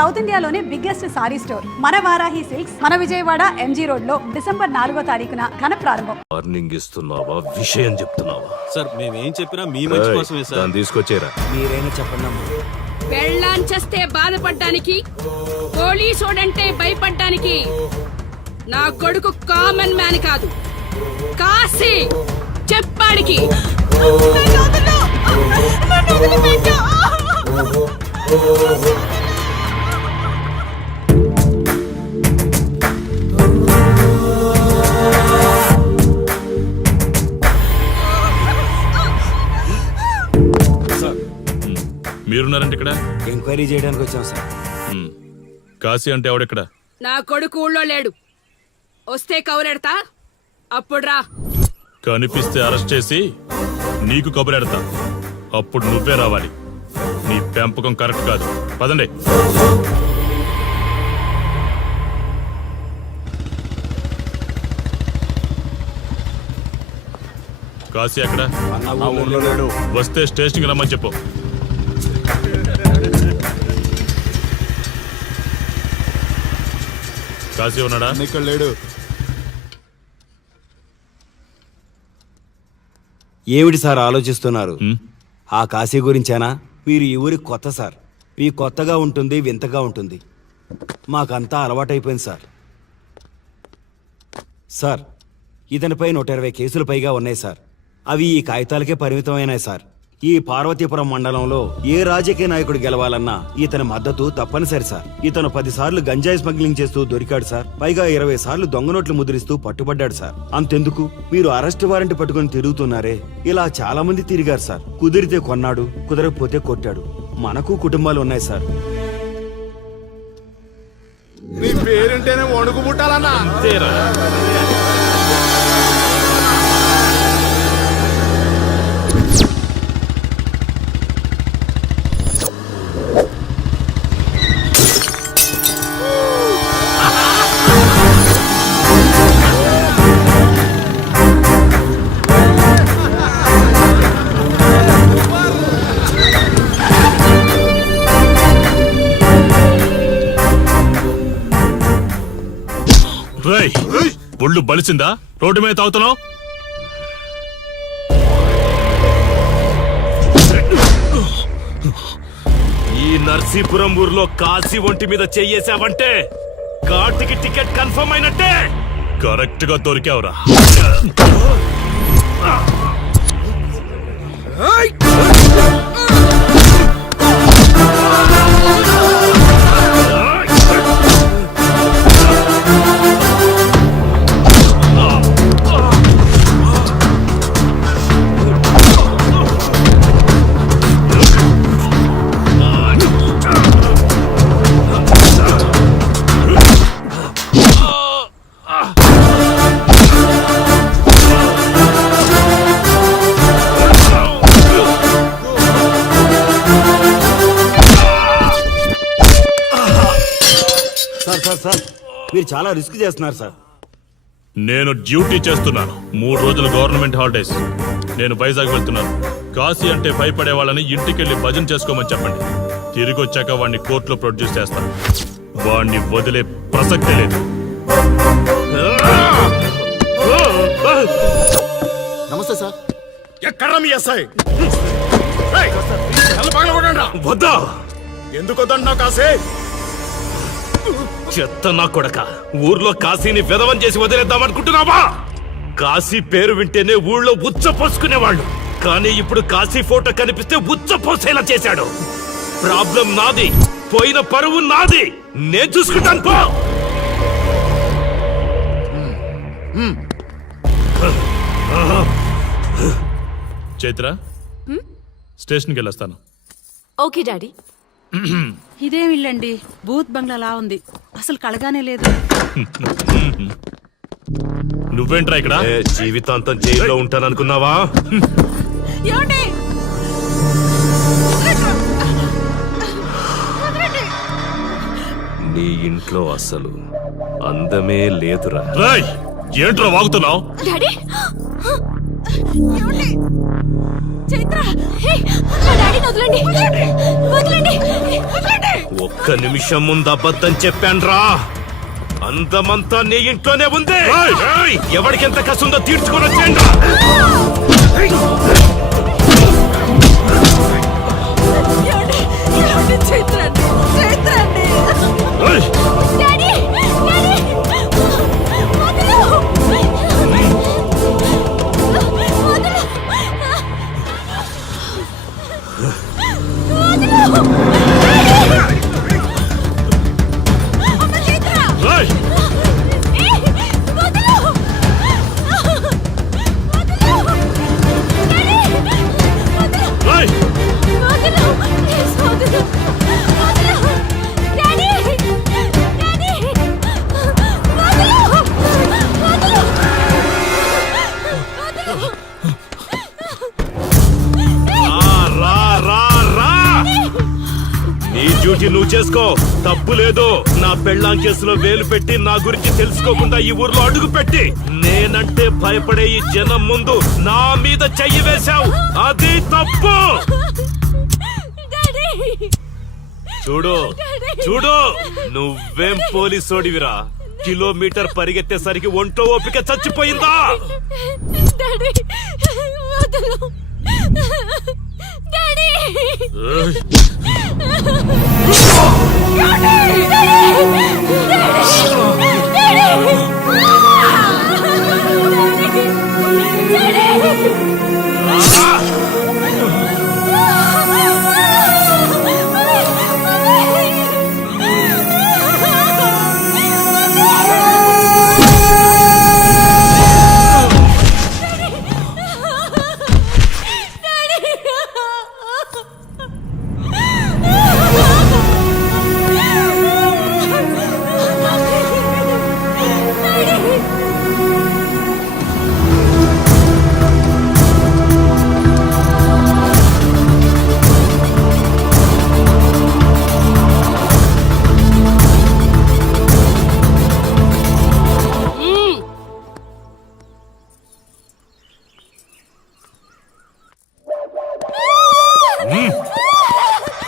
South ఇండియాలోనే biggest sorry store మన Varahi silks మన విజయవాడ ఎంజీ రోడ్ లో డిసెంబర్ 4వ తారీఖున ఘన ప్రారంభం. వార్నింగ్ ఇస్తున్నావా, విషయం చెప్తున్నావా? సార్ మేమేం చెప్పినా మీ మంచి కోసమే సార్. దాన్ని తీసుకొచ్చేరా. మీరైనా చెప్పండి. పెళ్ళాంచేస్తే బాధపడ్డానికి, పోలీసోడంటే భయపడ్డానికి నా కొడుకు కామన్ మ్యాన్ కాదు, కాశీ చెప్పాడికి. మీరున్నారంటే ఇక్కడ ఎంక్వైరీ చేయడానికి వచ్చాం సార్. కాశీ అంటే ఎవడెక్కడ? నా కొడుకు ఊళ్ళో లేడు, వస్తే కౌరెడతా, అప్పుడు రా. కనిపిస్తే అరెస్ట్ చేసి నీకు కబురెడతా, అప్పుడు నువ్వే రావాలి. నీ పెంపకం కరెక్ట్ కాదు. పదండి. కాశీ ఎక్కడ? వస్తే స్టేషన్కి రమ్మని చెప్పు. కాశీ ఉన్నాడా? ఇక్కడ లేడు. ఏమిటి సార్ ఆలోచిస్తున్నారు? ఆ కాశీ గురించేనా? మీరు ఈ ఊరికి కొత్త సార్. మీ కొత్తగా ఉంటుంది, వింతగా ఉంటుంది. మాకంతా అలవాటైపోయింది సార్. సార్, ఇతనిపై 120 కేసులు పైగా ఉన్నాయి సార్. అవి ఈ కాగితాలకే పరిమితమైనాయి సార్. ఈ పార్వతీపురం మండలంలో ఏ రాజకీయ నాయకుడు గెలవాలన్నా ఇతని మద్దతు తప్పనిసరి సార్. ఇతను 10 సార్లు గంజాయి స్మగ్లింగ్ చేస్తూ దొరికాడు సార్. పైగా 20 సార్లు దొంగ నోట్లు ముద్రిస్తూ పట్టుబడ్డాడు సార్. అంతెందుకు, మీరు అరెస్ట్ వారెంట్ పట్టుకుని తిరుగుతున్నారే, ఇలా చాలా మంది తిరిగారు సార్. కుదిరితే కొన్నాడు, కుదరకపోతే కొట్టాడు. మనకు కుటుంబాలు ఉన్నాయి సార్. నీ పేరుంటేనే వణుకు పుట్టాలన్నా. ఒళ్ళు బలిసిందా? రోడ్డు మీద తాగుతున్నావు? ఈ నర్సీపురం ఊర్లో కాశీ ఒంటి మీద చెయ్యేసావంటే కాటికి టికెట్ కన్ఫర్మ్ అయినట్టే. కరెక్ట్ గా దొరికావురా. సార్, మీరు చాలా రిస్క్ చేస్తున్నారు సార్. నేను డ్యూటీ చేస్తున్నాను. 3 రోజులు గవర్నమెంట్ హాలిడేస్. నేను వైజాగ్ వెళ్తున్నాను. కాశీ అంటే భయపడే వాళ్ళని ఇంటికెళ్ళి భజన చేసుకోమని చెప్పండి. తిరిగి వచ్చాక వాడిని కోర్టులో ప్రొడ్యూస్ చేస్తాను. వాడిని వదిలే ప్రసక్తే లేదు. నమస్తే సార్. ఎక్కడ మీ ఎస్ఐ? వద్దా? ఎందుకు వద్దంటున్నావు కాశీ? చెత్త నా కొడక, ఊర్లో కాశీని విధవం చేసి వదిలేద్దామనుకుంటున్నావా? కాశీ పేరు వింటేనే ఊళ్ళో ఉచ్చ పోసుకునేవాళ్ళు, కానీ ఇప్పుడు కాశీ ఫోటో కనిపిస్తే ఉచ్చ పోసేలా చేశాడు. ప్రాబ్లం నాది, పోయిన పరువు నాది. నేను చూసుకుంటాను పో. చైత్ర, స్టేషన్కి వెళ్ళొస్తాను. Okay daddy. ఇదేం ఇల్లండి, బూత్ బంగ్లాలా ఉంది, అసలు కళగానే లేదు. నువ్వేంట్రా ఇక్కడ? జీవితాంతం జైల్లో ఉంటాననుకున్నావా? నీ ఇంట్లో అసలు అందమే లేదురా. ఏంట్రా వాగుతున్నావు? డాడీ చైత్ర, హే మా డాడీని వదలండి, వదలండి, వదలండి. ఒక్క నిమిషం ముందు అబద్ధం చెప్పాన్రా. అందమంతా నీ ఇంట్లోనే ఉంది. ఏయ్! ఎవరికి ఎంత కసుందో తీర్చుకొని వచ్చేయండి. నువ్వు చేసుకో, తప్పు లేదు. నా పెళ్ళాం కేసులో వేలు పెట్టి నా గురించి తెలుసుకోకుండా ఈ ఊర్లో అడుగు పెట్టి నేనంటే భయపడే ఈ జనం ముందు నా మీద చెయ్యి వేశావు. అది తప్పు. చూడు చూడు, నువ్వేం పోలీసోడివిరా. కిలోమీటర్ పరిగెత్తేసరికి ఒంట్లో ఓపిక చచ్చిపోయిందా?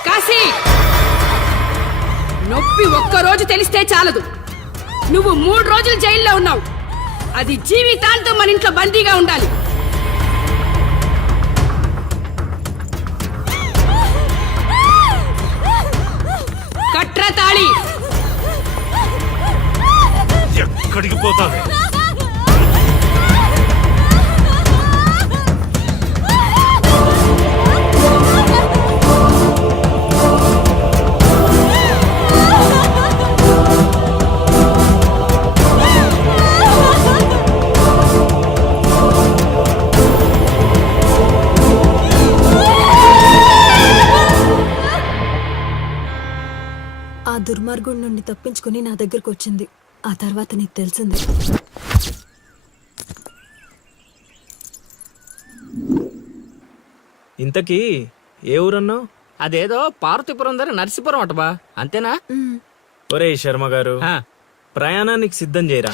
కాశీ, నొప్పి ఒక్కరోజు తెలిస్తే చాలదు. నువ్వు 3 రోజులు జైల్లో ఉన్నావు. అది జీవితాంతం మన ఇంట్లో బందీగా ఉండాలి. కట్ర తాళి. ఎక్కడికి పోతావు? ఆ దుర్మార్గుడి నుండి తప్పించుకుని నా దగ్గరకు వచ్చింది. ఆ తర్వాత నీకు తెలిసింది. ఇంతకీ ఏ ఊరన్నావు? అదేదో పార్వతీపురం దగ్గర నరసీపురం అటబా, అంతేనా? ఒరే శర్మ గారు, ప్రయాణానికి సిద్ధం చేయరా.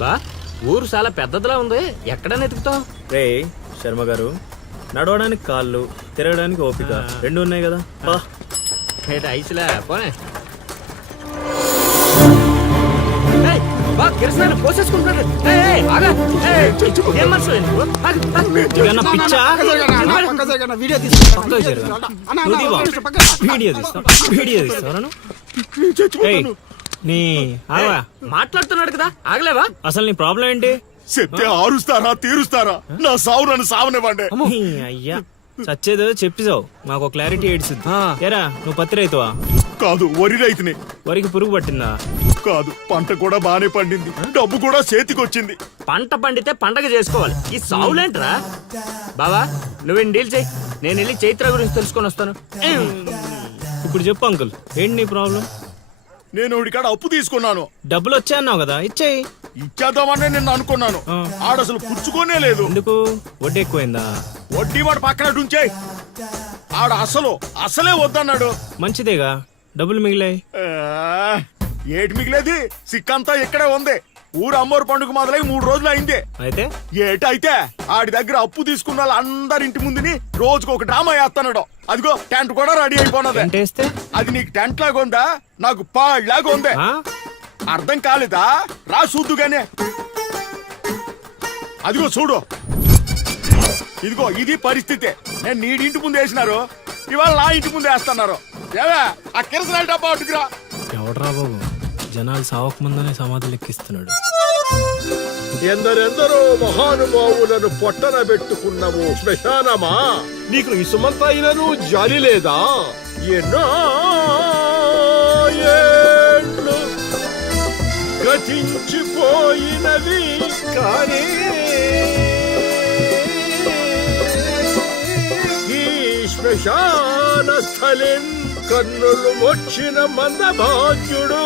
బా, ఊరు చాలా పెద్దదిలా ఉంది. ఎక్కడని ఎతుకుతావు? రే శర్మ గారు, నడవడానికి కాళ్ళు, తిరగడానికి ఓపిక 2 ఉన్నాయి కదా. బా ఐసులా పోనే. మాట్లాడుతున్నాడు కదా, ఆగలేవా? అసలు నీ ప్రాబ్లం ఏంటి? చెప్తే ఆరుస్తారా తీరుస్తారా? నా సావు నన్ను సావనివ్వండి. అయ్యా చచ్చేదో చెప్పిసావు, మాకు క్లారిటీ ఏడ్చింది. ఏరా, నువ్వు పత్తి రైతువా? కాదు, వరి రైతుని. వరికి పురుగు పట్టిందా? కాదు, పంట కూడా బానే పండింది, డబ్బు కూడా చేతికొచ్చింది. పంట పండితే పండగ చేసుకోవాలి, ఈ సావులేంట్రా? బావా, నువ్వేం డీల్ చేయి, నేను వెళ్ళి చైత్ర గురించి తెలుసుకొని వస్తాను. ఇప్పుడు చెప్పు అంకుల్, ఏంటి నీ ప్రాబ్లం? నేను ఒకటికాడ అప్పు తీసుకున్నాను. డబ్బులు వచ్చా అన్నావు కదా, ఇచ్చేయి. ఇచ్చేద్దామని నేను అనుకున్నాను. ఆడసలు పుచ్చుకోనే లేదు. ఎందుకు? వడ్డీ ఎక్కువైందా? వడ్డీ వాడు పక్కన ఉంచే. ఆడ అసలే వద్దన్నాడు. మంచిదేగా, డబ్బులు మిగిలాయి. ఏటి మిగిలేది? సిక్కంతా ఇక్కడే ఉంది. ఊరు అమ్మోరు పండుగ మొదలై 3 రోజులు అయింది. అయితే ఏటైతే ఆడి దగ్గర అప్పు తీసుకున్న వాళ్ళందరి ఇంటి ముందుని రోజుకు ఒక డ్రామా వేస్తున్నాడు. అదిగో టెంట్ కూడా రెడీ అయిపోయినది. టెంటేస్తే అది నీకు టెంట్ లాగా ఉందా, నాకు పాళ్ళలాగా ఉంది. అర్థం కాలేదా? రా చూద్దుగానే. అదిగో చూడు, ఇదిగో ఇది పరిస్థితి. నేను నీడింటి ముందు వేసినారు, ఇవాళ నా ఇంటి ముందు వేస్తున్నారు. ఏవే ఆ కిరసనాయిల్ డబ్బా అటుకురా. ఎవడరా బాబు జనాలు సావక ముందనే సమాధులు ఎక్కిస్తున్నాడు. ఎందరెందరో మహానుభావులను పొట్టన పెట్టుకున్నావు శ్మశానమా, నీకు ఇసుమంతైనను జాలి లేదా? ఎన్నో ఏండ్లు గతించిపోయినవి కానీ ఈ శ్మశాన స్థలిన్ కన్నులు వచ్చిన మందభాగ్యుడు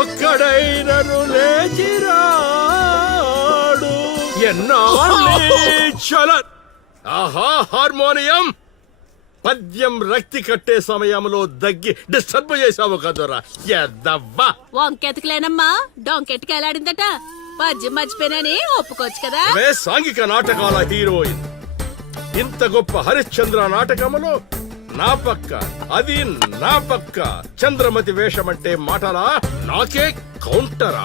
ఒక్కడైనను లేచిరాడు. చల ఆహా హార్మోనియం పద్యం రక్తి కట్టే సమయంలో దగ్గి డిస్టర్బ్ చేసావు కదరా ఎద్దవ్వా. వంకెతకలేనమ్మా డొంకెట్టుకు ఎలాడిందట. పద్యం మర్చిపోయినని ఒప్పుకోవచ్చు కదా. సాంఘిక నాటకాల హీరోయిన్ ఇంత గొప్ప హరిశ్చంద్ర నాటకములో నా పక్క అది నా పక్క చంద్రమతి వేషమంటే మాటలా, నాకే కౌంటరా?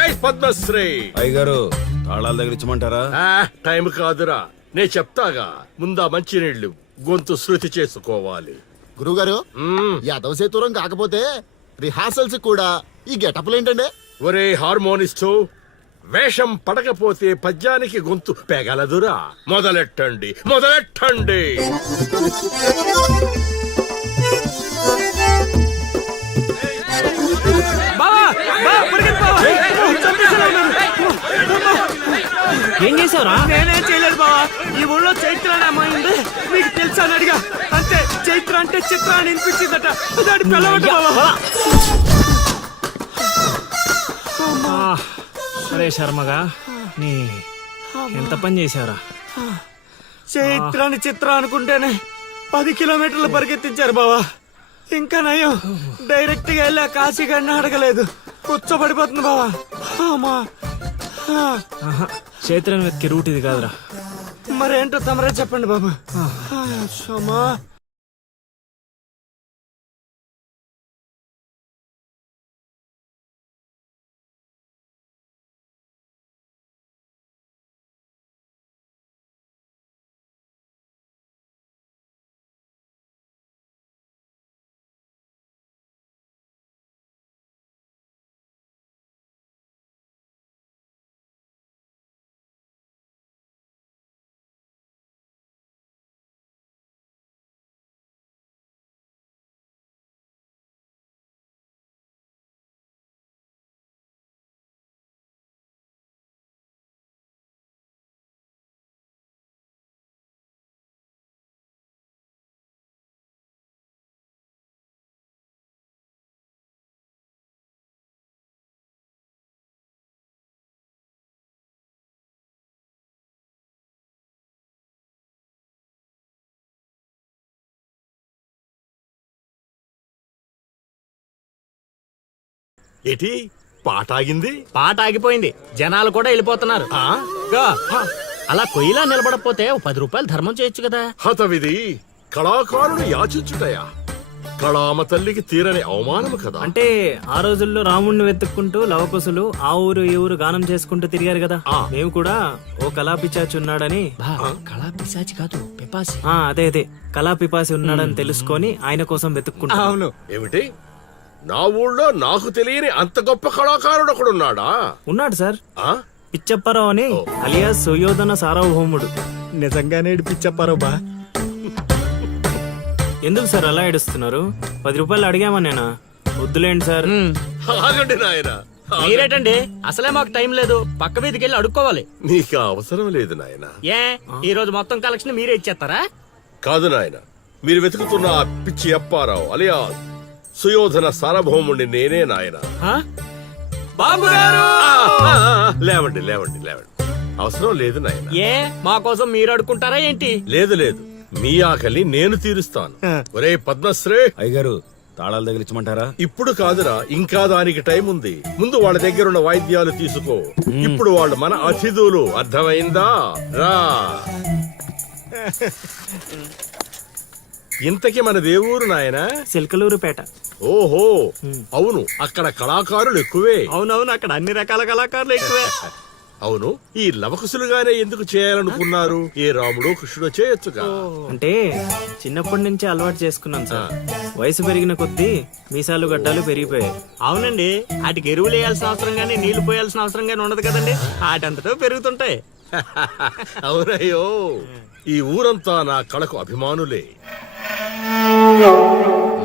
ఏయ్ పద్మశ్రీ అయ్యగారు తాళాల దగ్గర ఇచ్చమంటారా? టైం కాదురా, నే చెప్తాగా. ముందా మంచినీళ్లు గొంతు శృతి చేసుకోవాలి. గురుగారు యాదవ సేతురం కాకపోతే రిహార్సల్స్ కూడా ఈ గెటప్లు ఏంటండి? ఒరే హార్మోనిస్టు, వేషం పడకపోతే పద్యానికి గొంతు పెగలదురా. మొదలెట్టండి. ఏం చేసావురా? నేనేం చేయలేదు బావా. ఈ ఊళ్ళో చైత్ర అనే అమ్మాయి ఉంది, మీకు తెలుసా అని అడిగా. అంతే, చైత్ర అంటే చిత్ర అని వినిపించిందట. దాని పిల్లవట బావా. అరే శర్మగా, నీ ఎంత పని చేశారా? చైత్రాన్ని చిత్ర అనుకుంటేనే 10 కిలోమీటర్లు పరిగెత్తించారు బావా. ఇంకా నయం డైరెక్ట్ గా వెళ్ళా కాశీగాడిని అడగలేదు. కూర్చోబడిపోతుంది బావా. చైత్రాన్ని వెతికే రూట్ ఇది కాదురా. మరేంటో తమరే చెప్పండి బాబు. ఏటి పాట ఆగింది? పాట ఆగిపోయింది, జనాలు కూడా వెళ్ళిపోతున్నారు. అలా కొయ్యిలా నిలబడకపోతే 10 రూపాయలు ధర్మం చేయొచ్చు కదా. హతవిధి కళాకారుడు యాచించుటయా? కళామ తల్లికి తీరని అవమానము కదా. అంటే ఆ రోజుల్లో రాముణ్ణి వెతుక్కుంటూ లవకుశులు ఆ ఊరు ఈ ఊరు గానం చేసుకుంటూ తిరిగారు కదా. మేము కూడా ఓ కళా పిశాచి ఉన్నాడని. కళా పిశాచి కాదు, పిపాసి. అదే కళా పిపాసి ఉన్నాడని తెలుసుకొని ఆయన కోసం వెతుక్కుంటా. అవును. ఏమిటి, నా ఊళ్ళో నాకు తెలియని అంత గొప్ప కళాకారుడు ఒకడున్నాడా? ఉన్నాడు సార్, పిచ్చప్పారావు అని అలియాస్ సుయోధన సార్వభౌముడు. నిజంగానే పిచ్చప్పారావు బా. ఎందుకు సార్ అలా ఏడుస్తున్నారు? 10 రూపాయలు అడిగామా నేనా? వద్దులేండి సార్. ఆగండి నాయనా. మీరేటండి, అసలే మాకు టైం లేదు. పక్క వీధికి వెళ్ళి అడుక్కోవాలి. నీకు అవసరం లేదు నాయనా. ఈ రోజు మొత్తం కలెక్షన్ మీరే ఇచ్చేస్తారా? కాదు నాయన, మీరు వెతుకుతున్న ఆ పిచ్చి అప్పారావు అలియా సుయోధన సార్వభౌముడిని నేనే నాయన. బాబు గారు, లేవండి లేవండి లేవండి. అవసరం లేదు నాయన. మా కోసం మీరు అడుకుంటారా ఏంటి? లేదు, మీ ఆకలి నేను తీరుస్తాను. ఒరే పద్మశ్రీ, అయ్యగారు తాళాలు తగిలించమంటారా? ఇప్పుడు కాదురా, ఇంకా దానికి టైం ఉంది. ముందు వాళ్ళ దగ్గరున్న వాయిద్యాలు తీసుకో. ఇప్పుడు వాళ్ళు మన అతిథులు, అర్థమైందా? రా. ఇంతకీ మన దేవురు నాయనా? సిల్కలూరుపేట. ఓహో, అవును, అక్కడ కళాకారులు ఎక్కువే. అవునవును, అక్కడ అన్ని రకాల కళాకారులు ఎక్కువే. అవును, ఈ లవకుశులుగానే ఎందుకు చేయాలనుకున్నారు? ఏ రాముడో కృష్ణుడో చేయొచ్చుగా. అంటే చిన్నప్పటి నుంచి అలవాటు చేసుకున్నాం సార్. వయసు పెరిగిన కొద్దీ మీసాలు గడ్డాలు పెరిగిపోయాయి. అవునండి, వాటికి ఎరువులు వేయాల్సిన అవసరం గానీ నీళ్లు పోయాల్సిన అవసరం గానీ ఉండదు కదండి. వాటంతటో పెరుగుతుంటాయి. అవునయ్యో, ఈ ఊరంతా నా కళకు అభిమానులే.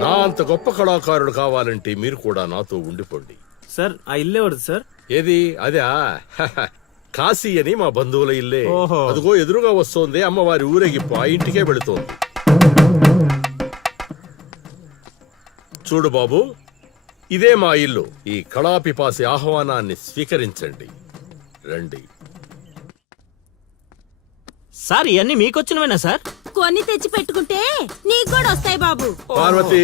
నా అంత గొప్ప కళాకారుడు కావాలంటే మీరు కూడా నాతో ఉండిపోండి. సార్, ఆ ఇల్లు ఎవరిది సార్? ఏది? అదా? కాశీ అని మా బంధువుల ఇల్లే. ఓహో. అదిగో ఎదురుగా వస్తోంది అమ్మవారి ఊరేగింపు, ఆ ఇంటికే వెళుతోంది. చూడు బాబు, ఇదే మా ఇల్లు. ఈ కళాపిపాసి ఆహ్వానాన్ని స్వీకరించండి. రండి. సార్, ఇవన్నీ మీకొచ్చినవేనా సార్? కొన్ని తెచ్చి పెట్టుకుంటే నీకు కూడా వస్తాయి బాబు. పార్వతి,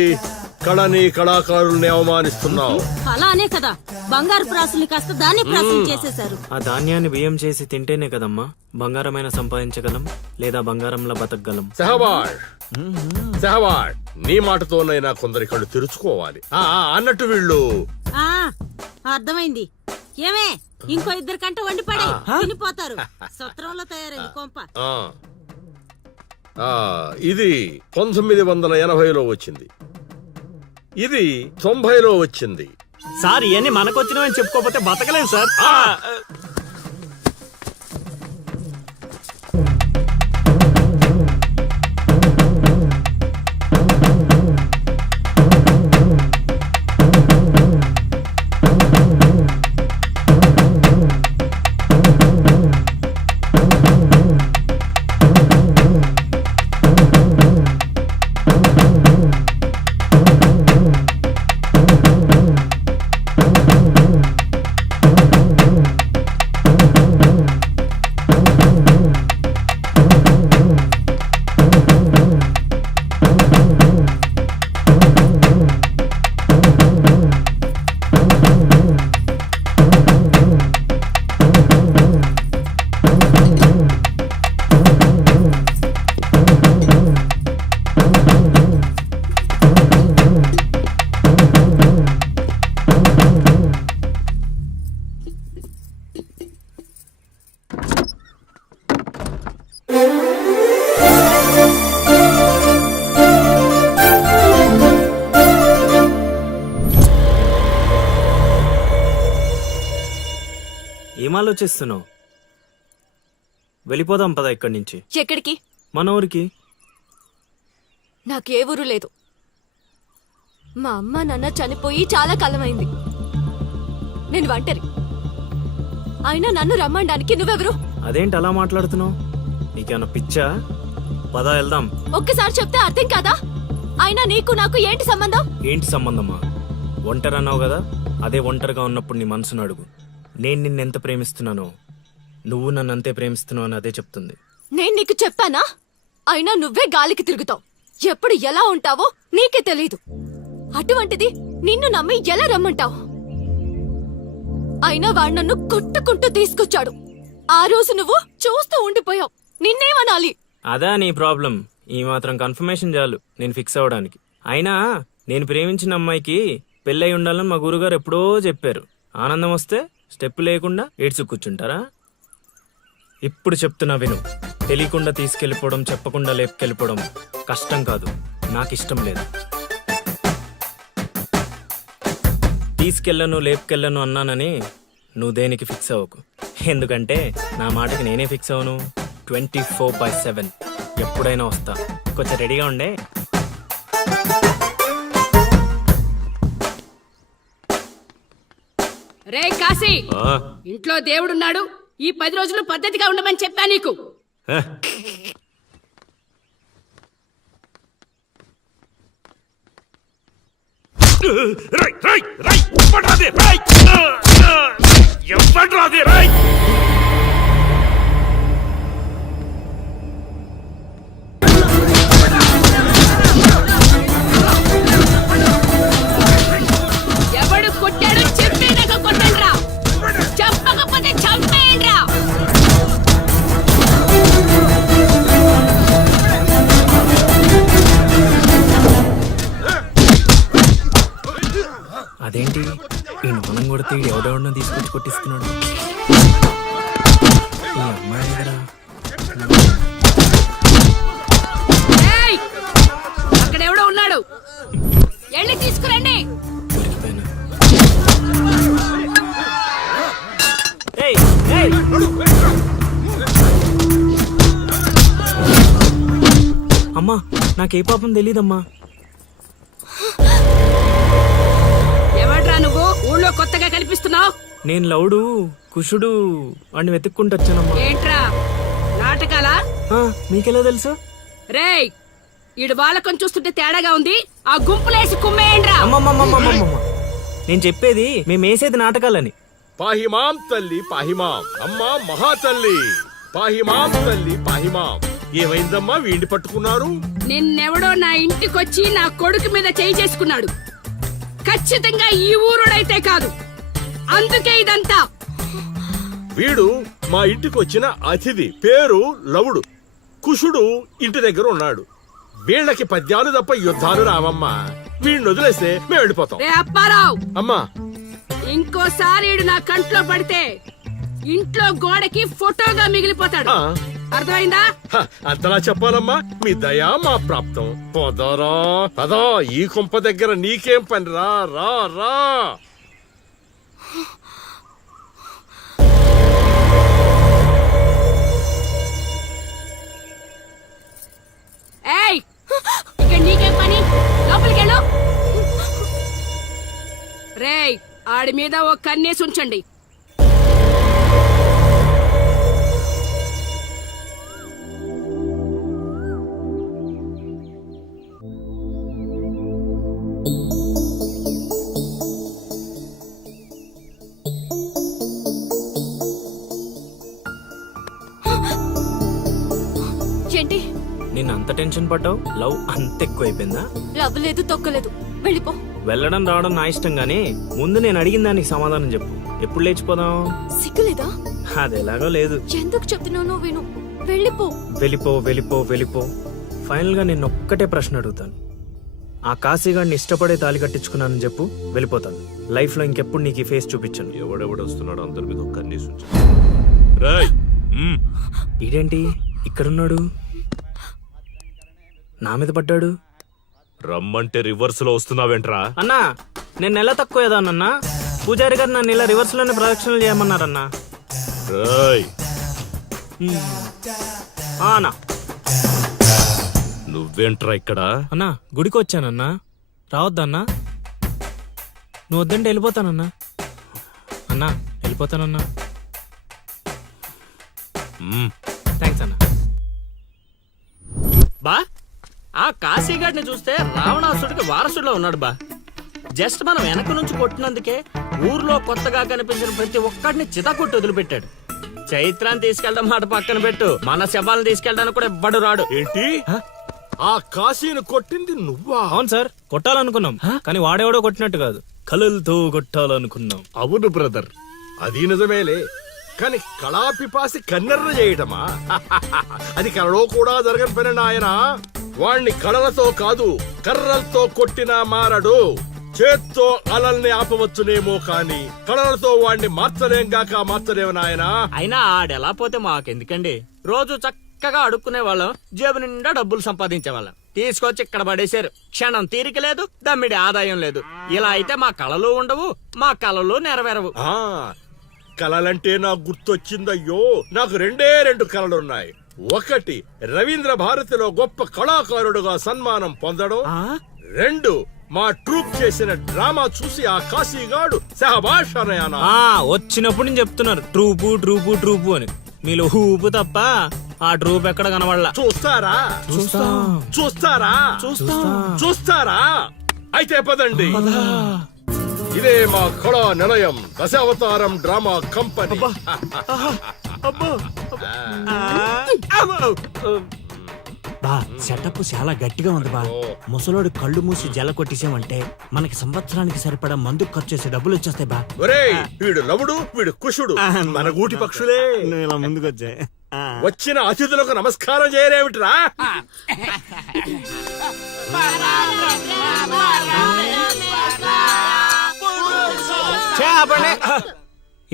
కళని కళాకారుల్ని అవమానిస్తున్నావు. అలానే కదా బంగారు ప్రాసుల్ని కాస్త దాన్ని ప్రాసులు చేసేశారు. ఆ ధాన్యాన్ని బియ్యం చేసి తింటేనే కదమ్మా బంగారమైన సంపాదించగలం, లేదా బంగారంలో బతకగలం. సెహబాష్, సెహబాష్, నీ మాటతోనైనా కొందరి కళ్ళు తెరుచుకోవాలి. అన్నట్టు వీళ్ళు ఆ అర్థమైంది. ఏమే, ఇంకో ఇద్దరు కంట వండి పడే తినిపోతారు. సత్రంలో తయారైంది కొంప. ఇది 1980లో వచ్చింది, ఇది 90లో వచ్చింది. సార్, ఇవన్నీ మనకొచ్చినవని చెప్పుకోకపోతే బతకలేం సార్. ఏం ఆలోచిస్తున్నావు? వెళ్ళిపోదాం పద ఇక్కడి నుంచి. ఎక్కడికి? మన ఊరికి. నాకే ఊరు లేదు. మా అమ్మ నాన్న చనిపోయి చాలా కాలమైంది. నేను ఒంటరి. అయినా నన్ను రమ్మడానికి నువ్వెవరు? అదేంటి అలా మాట్లాడుతున్నావు? నీకేమన్నా పిచ్చా? పద వెళ్దాం. ఒక్కసారి చెప్తే అర్థం కాదా? అయినా నీకు నాకు ఏంటి సంబంధం? ఏంటి సంబంధమా? ఒంటరి అన్నావు కదా, అదే ఒంటరిగా ఉన్నప్పుడు నీ మనసును అడుగు. నేను నిన్నెంత ప్రేమిస్తున్నానో నువ్వు నన్ను అంతే ప్రేమిస్తున్నావు అని అదే చెప్తుంది. నేను నీకు చెప్పానా? అయినా నువ్వే గాలికి తిరుగుతావు. ఎప్పుడు ఎలా ఉంటావో నీకే తెలీదు. అటువంటిది నిన్ను నమ్మి ఎలా రమ్మంటావు? అయినా వాడు నన్ను కొట్టుకుంటూ తీసుకొచ్చాడు. ఆ రోజు నువ్వు చూస్తూ ఉండిపోయావు. నిన్నేమనాలి? అదా నీ ప్రాబ్లం? ఈ మాత్రం కన్ఫర్మేషన్ చాలు నేను ఫిక్స్ అవడానికి. అయినా నేను ప్రేమించిన అమ్మాయికి పెళ్ళై ఉండాలని మా గురుగారు ఎప్పుడో చెప్పారు. ఆనందం వస్తే స్టెప్ లేకుండా ఏడ్చు కూర్చుంటారా? ఇప్పుడు చెప్తున్నా విను. తెలియకుండా తీసుకెళ్ళిపోవడం, చెప్పకుండా లేపుకెళ్ళిపోవడం కష్టం కాదు, నాకిష్టం లేదు. తీసుకెళ్ళను లేపుకెళ్ళను అన్నానని నువ్వు దేనికి ఫిక్స్ అవ్వకు. ఎందుకంటే నా మాటకి నేనే ఫిక్స్ అవను. 24/7 ఎప్పుడైనా వస్తా. కొంచెం రెడీగా ఉండే. రే కాశీ, ఇంట్లో దేవుడున్నాడు. ఈ 10 రోజులు పద్ధతిగా ఉండమని చెప్పా నీకు. కొట్టిస్తున్నాడు. ఈ అమ్మాయి ఎక్కడా? ఏయ్! అక్కడెవడో ఉన్నాడు, వెళ్ళి తీసుకురండి. దొరికిపోయాను. ఏయ్, ఏయ్! అమ్మా నాకే పాపం తెలీదమ్మా. ఎవడ్రా నువ్వు ఊళ్ళో కొత్తగా కనిపిస్తున్నావు? నేను లౌడు కుషుడు వాడిని వెతుక్కుంటూ వచ్చానమ్మా. ఏంట్రా నాటకాలా? ఆ, మీకెలా తెలుసు? రేయ్, ఈడు బాలకం చూస్తుంటే తేడాగా ఉంది, ఆ గుంపులేసి కుమ్మేయండ్రా. అమ్మమ్మమ్మమ్మమ్మమ్మ, నేను చెప్పేది మేమేసేది నాటకాలని. పాహిమాం తల్లి పాహిమాం, అమ్మా మహాతల్లి పాహిమాం తల్లి పాహిమాం. ఏమైందమ్మా వీడిని పట్టుకున్నారు? నిన్నెవడో నా ఇంటికొచ్చి నా కొడుకు మీద చేయి చేసుకున్నాడు. ఖచ్చితంగా ఈ ఊరుడైతే కాదు, అందుకే ఇదంతా. వీడు మా ఇంటికి వచ్చిన అతిథి, పేరు లవుడు. కుషుడు ఇంటి దగ్గర ఉన్నాడు. వీళ్ళకి పద్యాలు తప్ప యుద్ధాలు రావమ్మా. వీడిని వదిలేస్తే మేము వెళ్ళిపోతాం. రే అప్పారావు, అమ్మా ఇంకోసారి ఈడు నా కంట్లో పడితే ఇంట్లో గోడకి ఫోటోగా మిగిలిపోతాడు. ఆ, అర్థమైందా? హ, అంతలా చెప్పాలమ్మా. మీ దయా మా ప్రాప్తం. పోదారా అదా, ఈ కుంప దగ్గర నీకేం పని? రా రా రా. ఏయ్, ఇక్కడ నీకేం పని? లోపలికెళ్ళు. రేయ్, ఆడి మీద ఓ కన్నేసి ఉంచండి. ఏంటి నేను అంత టెన్షన్ పడ్డావు? లవ్ అంత ఎక్కువైపోయిందా? లవ్ లేదు తొక్కలేదు, వెళ్ళిపో. వెళ్ళడం రావడం నా ఇష్టం గానీ ముందు నేను అడిగిన దానికి సమాధానం చెప్పు. ఎప్పుడు లేచిపోదాం? సిగ్గులేదా? అది ఎలాగో లేదు. ఎందుకు చెప్తున్నానో విను, వెళ్ళిపో. వెళ్ళిపో వెళ్ళిపో వెళ్ళిపో. ఫైనల్ గా నేను ఒక్కటే ప్రశ్న అడుగుతాను. ఆ కాశీగాడిని ఇష్టపడే తాలి కట్టించుకున్నానని చెప్పు, వెళ్ళిపోతాను. లైఫ్ లో ఇంకెప్పుడు నీకు ఈ ఫేస్ చూపించను. ఎవడెవడొస్తున్నాడు అందరి మీద ఒక కన్నేసి ఉంచు. రేయ్, ఇదేంటి ఇక్కడున్నాడు, నా మీద పడ్డాడు? రమ్మంటే రివర్స్ లో వస్తున్నావేంట్రా? అన్నా నేను నెల తక్కువ ఏదానన్నా. పూజారి గారు నన్ను ఇలా రివర్స్ లోనే ప్రదక్షిణలు చేయమన్నారన్నా. రేయ్, అన్నా నువ్వేంట్రా ఇక్కడ? అన్నా గుడికి వచ్చానన్నా, రావద్దన్నా? నువ్వు వద్దంటే వెళ్ళిపోతానన్నా. అన్నా వెళ్ళిపోతానన్నా. థ్యాంక్స్ అన్నా. బా, ఆ కాశీగాడిని చూస్తే రావణాసుడికి వారసుడిలో ఉన్నాడు బా. జస్ట్ మనం వెనక నుంచి కొట్టినందుకే ఊర్లో కొత్తగా కనిపించిన ప్రతి ఒక్కడిని చితకొట్టి వదిలిపెట్టాడు. చైత్రాన్ని తీసుకెళ్ళడం మాట పక్కన పెట్టు, మన శవాలను తీసుకెళ్ళడానికి కూడా ఎవ్వడు రాడు. ఏంటి? ఆ కాశీని కొట్టింది నువ్వా? అవును సార్, కొట్టాలనుకున్నాం కానీ వాడేవాడో కొట్టినట్టు కాదు, కలలతో కొట్టాలనుకున్నాం. అవును బ్రదర్, అది నిజమేలే. కానీ కళాపిపాసి కన్నెర్ర చేయటమా? అది కళలో కూడా జరగని పని నాయన. వాణ్ణి కళలతో కాదు కర్రలతో కొట్టినా మారడు. చేత్తో అలల్ని ఆపవచ్చునేమో కాని కళలతో వాణ్ణి మార్చలేము నాయనా. అయినా ఆడెలా పోతే మాకెందుకండి? రోజు చక్కగా అడుక్కునే వాళ్ళం, జేబు నిండా డబ్బులు సంపాదించే వాళ్ళం. తీసుకొచ్చి ఇక్కడ పడేశారు. క్షణం తీరిక లేదు, దమ్మిడి ఆదాయం లేదు. ఇలా అయితే మా కళలు ఉండవు, మా కళలు నెరవేరవు. ఆ కళలంటే నాకు గుర్తొచ్చిందయ్యో. నాకు రెండు కళలున్నాయి. ఒకటి రవీంద్ర భారతిలో గొప్ప కళాకారుడుగా సన్మానం పొందడం. 2 మా ట్రూప్ చేసిన డ్రామా చూసి ఆ కాశీగాడు సహబాష్ అనయానా. వచ్చినప్పుడు నేను చెప్తున్నారు ట్రూపు ట్రూపు ట్రూపు అని. మీలో ఊపు తప్ప ఆ ట్రూప్ ఎక్కడ కనబడలా. చూస్తారా? చూస్తారా? అయితే పదండి. ఇదే మా కళా నిలయం, దశావతారం డ్రామా కంపెనీ. బా, సెటప్ చాలా గట్టిగా ఉంది బా. ముసలోడు కళ్ళు మూసి జల కొట్టేసామంటే మనకి సంవత్సరానికి సరిపడా మందు ఖర్చు చేసే డబ్బులు వచ్చేస్తాయి బా. ఒరేయ్, వీడు లవుడు, వీడు కుషుడు, మన గూటి పక్షులే. ఇలా ముందుకు వచ్చాయి. వచ్చిన అతిథులకు నమస్కారం చేయలేమిట్రా?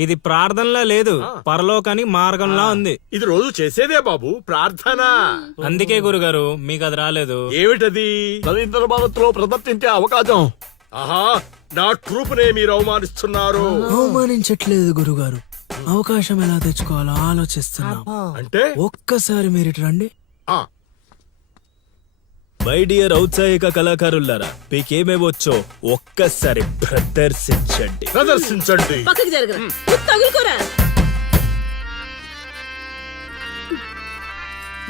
ఇది ప్రార్థనలా లేదు, పరలోకానికి మార్గంలా ఉంది. ఇది రోజు చేసేదే బాబు ప్రార్థన. అందుకే గురుగారు మీకు అది రాలేదు. ఏమిటది? రవీంద్ర భారత్లో ప్రదర్శించే అవకాశం. ఆహా, నా ట్రూపునే మీరు అవమానిస్తున్నారు. అవమానించట్లేదు గురుగారు, అవకాశం ఎలా తెచ్చుకోవాలో ఆలోచిస్తున్నాం. అంటే ఒక్కసారి మీరు ఇటు రండి. ఆ, మై డియర్ ఔత్సాహిక కళాకారులారా, మీకేమేవచ్చో ఒక్కసారి ప్రదర్శించండి. ప్రదర్శించండి. పక్కకి జరగరా తగులుకోరా.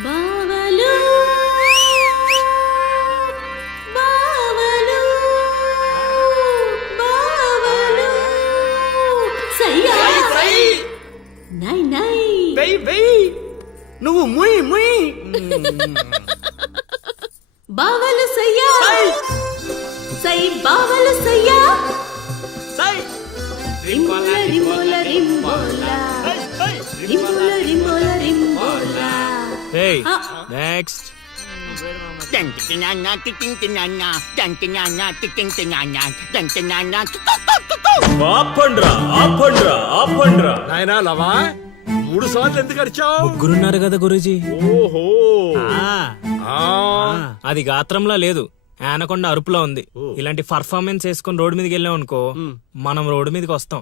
బావలు బావలు బావలు సయ్యా నై నై నువ్వు ముయ్ ముయ్. బావలు సయ్యా సై బావలు సయ్యా రింబోల రింబోల రింబోల రింబోల రింబోల రింబోల. Hey, next. ఆపండ్రా, ఆపండ్రా, ఆపండ్రా. నాయనా లవా, 3 సార్లు ఎందుకు అరిచావు? ముగ్గురున్నారు కదా గురూజీ. ఓహో, ఆ, అది గాత్రంలా లేదు, ఆనకొండ అరుపులో ఉంది. ఇలాంటి పర్ఫార్మెన్స్ వేసుకుని రోడ్డు మీదకి వెళ్ళాం అనుకో, మనం రోడ్డు మీదకి వస్తాం.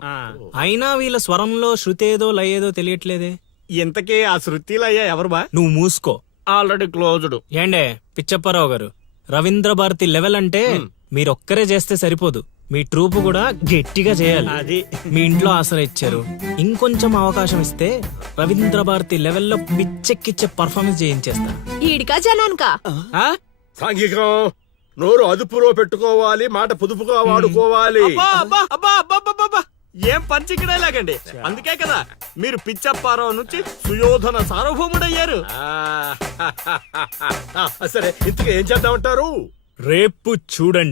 అయినా వీళ్ళ స్వరంలో శృతి ఏదో లయ ఏదో తెలియట్లేదే. ఇంతకీ ఆ శృతిలో అయ్యా ఎవరు బా? నువ్వు మూసుకో. Already closed. ఏండే పిచ్చప్పారావు గారు, రవీంద్ర భారతి లెవెల్ అంటే మీరొక్కరే చేస్తే సరిపోదు, మీ ట్రూప్ కూడా గట్టిగా చేయాలి. అది మీ ఇంట్లో ఆసరా ఇచ్చారు, ఇంకొంచెం అవకాశం ఇస్తే రవీంద్ర భారతి లెవెల్లో పిచ్చెక్కిచ్చే పర్ఫార్మెన్స్ చేయించేస్తా. ఈడికా జనానికా? ఆ? సాంఘికం. నోరు అదుపులో పెట్టుకోవాలి, మాట పొదుపుగా వాడుకోవాలి. అబ్బా, అబ్బా, అబ్బా, అబ్బా, అబ్బా, అబ్బా. ఏం పంచిక్కడే లాగండి. అందుకే కదా మీరు పిచ్చప్పారావు నుంచి సుయోధన సార్వభౌముడయ్యారు. సరే, ఇంతకు ఏం చేద్దామంటారు? రేపు చూడండి.